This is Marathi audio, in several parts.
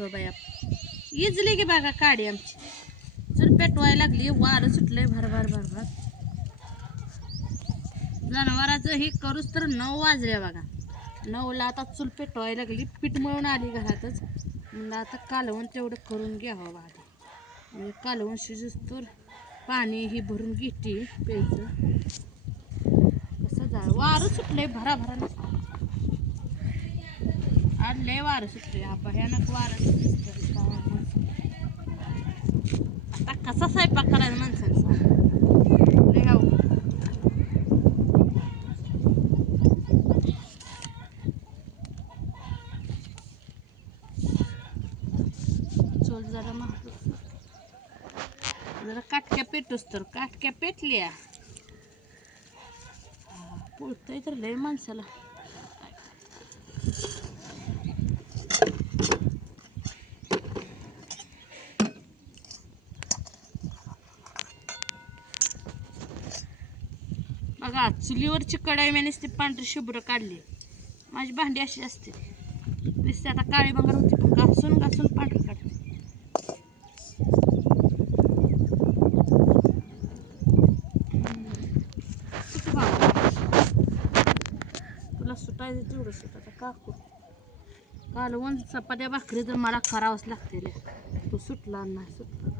हो बाया इजली की बघा काडी आमची चूल पेटवायला लागली वारं सुटलंय भरभर भरभर जनावराचं हे करूच तर 9 वाजले बघा 9ला आता चूल पेटवायला लागली पीठ मळून आली घरातच म्हणलं आता कालवण तेवढं करून घ्यावं बघा म्हणजे कालवण शिजूस तर पाणी ही भरून घेते प्यायचं कसं झालं वारं सुटलंय भराभरा आज लय वारं सुटले हा भयानक वारं आता कसा स्वयंपाक करायचा माणसांचा लय अवघड चोल जरा महाग जरा काटक्या पेटूस तर काटक्या पेटल्या पुळतंय तर लय माणसाला बघा चुलीवरची कढाई मी नुसती पांढरी शुभ्र काढली माझी भांडी अशी असते नुसती आता काळी बंगार होती पण घासून घासून पांढरी काढते तुला सुटायचं तेवढं सुट आता काकू कालवण चपात्या भाकरी तर मला करावंच लागते तो सुटला नाही सुटला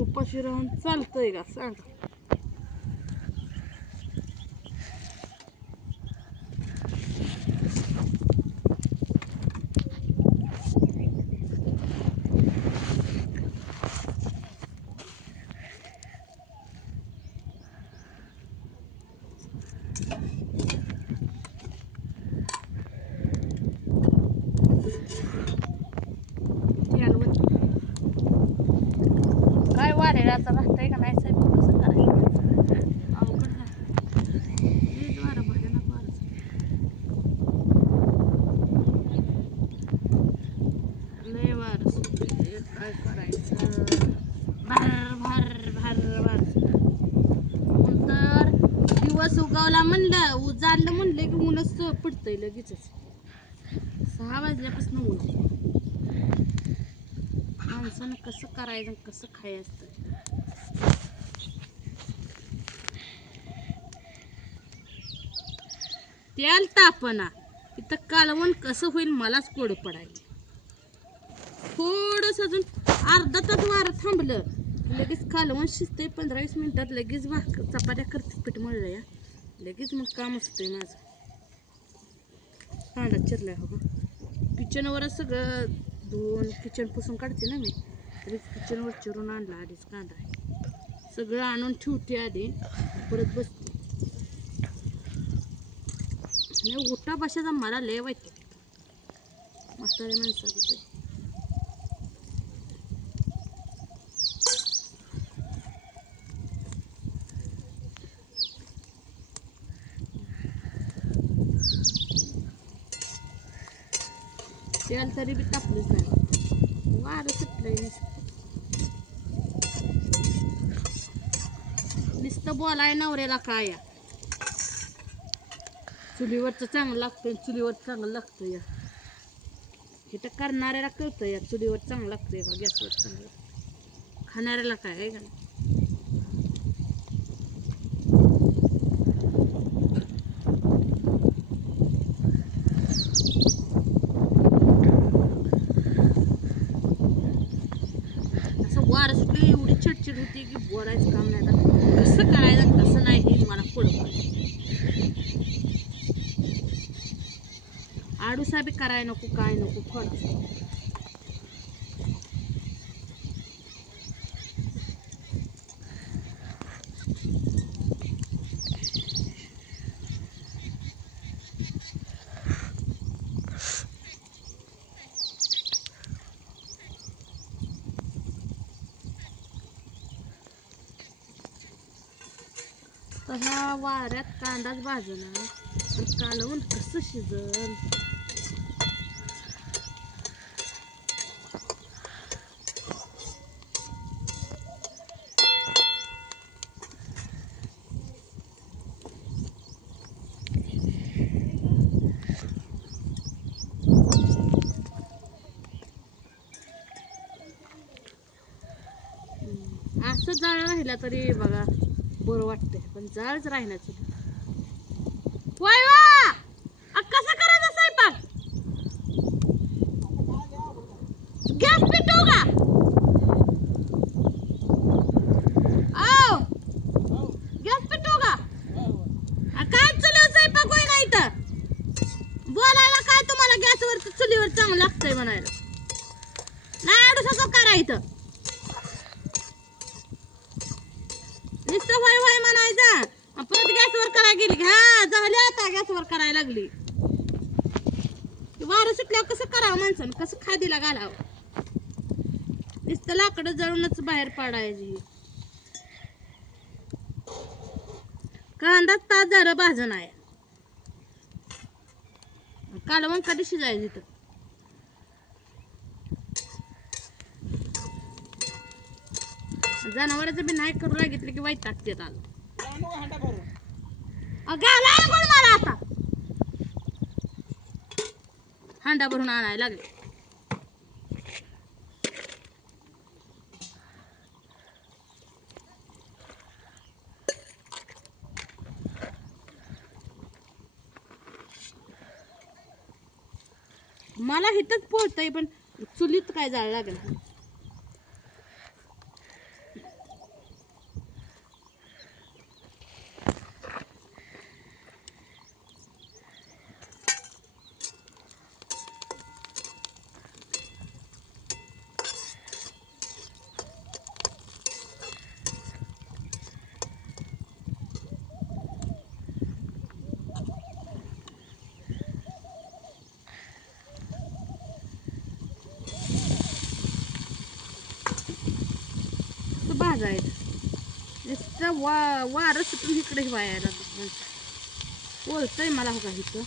उपाशी राहून चालतंय का सांग काय वारेराचा राहतंय का नाही साहेब कसं करायचं अवघड झालं वारं भयानक वारं लय वारं सुटलंय काय करायचं भर भर भर वारं ऊन तर दिवस उगवला म्हणलं उजाडलं म्हणलं की ऊनच पडतंय लगेच 6 वाजल्यापासून ऊन माणसानं कसं करायचं कसं खायचं तेल तापना इथं कालवण कसं होईल मलाच कोड पडायला थोडंसं अजून अर्धा तास वारं थांबलं लगेच कालवण शिजतंय 15-20 मिनिटात लगेच चपात्या करते पीठ मळलं या लगेच मग काम असतंय माझं कांदा चिरलाय हो किचनवरच सगळं धुवून किचन पुसून काढते ना मी तरी किचनवर चिरून आणला आधीच कांदा सगळं आणून ठेवते आधी परत बसते नाही उठा बशाचा मला लय वाईट म्हातारी माणसं होते तेल तरी बी तापलंच नाही वारं सुटलंय नुसतं बोलाय नवऱ्याला काय या चुलीवरचं चांगलं लागतं चुलीवर चांगलं लागतं या हे तर करणाऱ्याला कळतं या चुलीवर चांगलं लागतं का गॅसवर चांगलं खाणाऱ्याला काय आहे का वारं सुटली एवढी चिडचिड होती की बोलायचं काम नाही कसं करायचं कसं नाही हे मला पुढं आडूसा बी कराय नको काय नको थोडा तसा वाऱ्यात कांदाच भाजला तर कालवण कसं शिजल असं जाळ राहिला तरी बघा बरं वाटतंय, पण जाळच राहिल्याचं वय वा कसा करायचा स्वयंपाक गॅस पेटवू का आओ गॅस पेटवू का काय चुलीवर स्वयंपाक होय का इथं बोलायला काय तुम्हाला गॅसवर चुलीवर चांगलं लागतंय म्हणायला नाही अडूसाचं करा इथं नुसतं होय होय म्हणायचं परत गॅसवर करायला गेली की हा झाली आता गॅसवर करायला लागली वारं सुटल्यावर कसं करावं माणसानं कसं खादीला घालावं नुसतं लाकडं जळूनच बाहेर पडायची कांदा तास झालं भाजून आहे कालवण कधी शिजायचं इथं जनावरांचं बी नाही करू लागितलं की वाईट टाकतात घालाय कोण मला आता हांडा भरून आणायला लागले मला इथंच पोहतय पण चुलीत काय जाळ लागेल भाजायचं नुसतं वारं सुटून इकडे व्हायला बोलतंय मला हो का इथं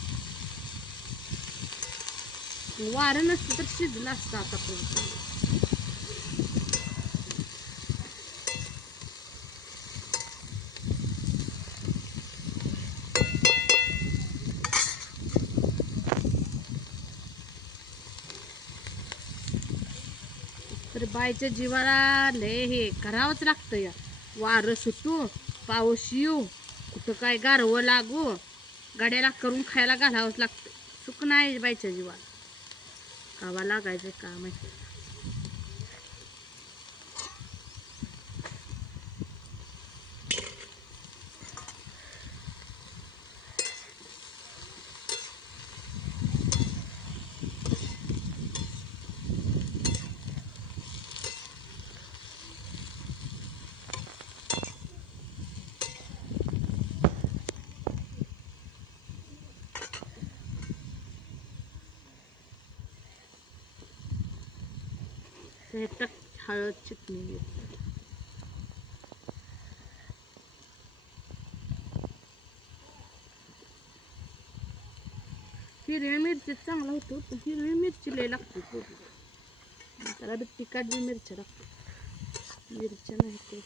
वारं नसतं तर शिजलं असतं आतापर्यंत तर बायच्या जीवाला लय हे करावंच लागतं या वारं सुटू पाऊस येऊ कुठं काय गारवं लागू गाड्याला करून खायला घालावंच लागतं सुख नाही बायच्या जीवाला कावा लागायचं का माहिती टाक हळद चटणी हिरव्या मिरची चांगला होतो पण हिरवी मिरची लय लागते त्याला बी तिखट बी मिरच्या लागते मिरच्या नाही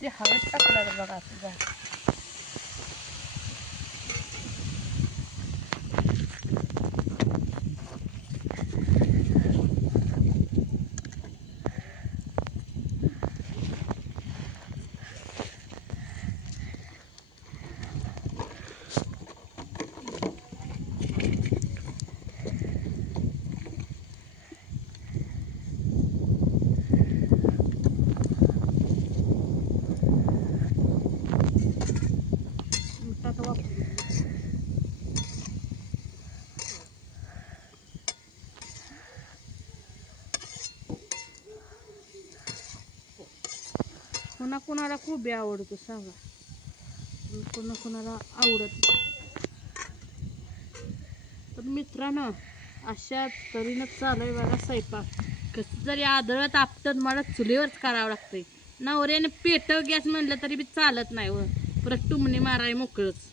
ते हळद टाकलं बघा असं कोणाकोणाला खूप आवडतो सांगा कोणाकोणाला आवडत तर मित्रांनो अशा तरीनं चालू आहे बघा स्वयंपाक कसं जरी आदळत आपटत मला चुलीवरच करावं लागतंय नवऱ्याने पेटव गॅस म्हणलं तरी बी चालत नाही व परत टुमणी माराय मोकळच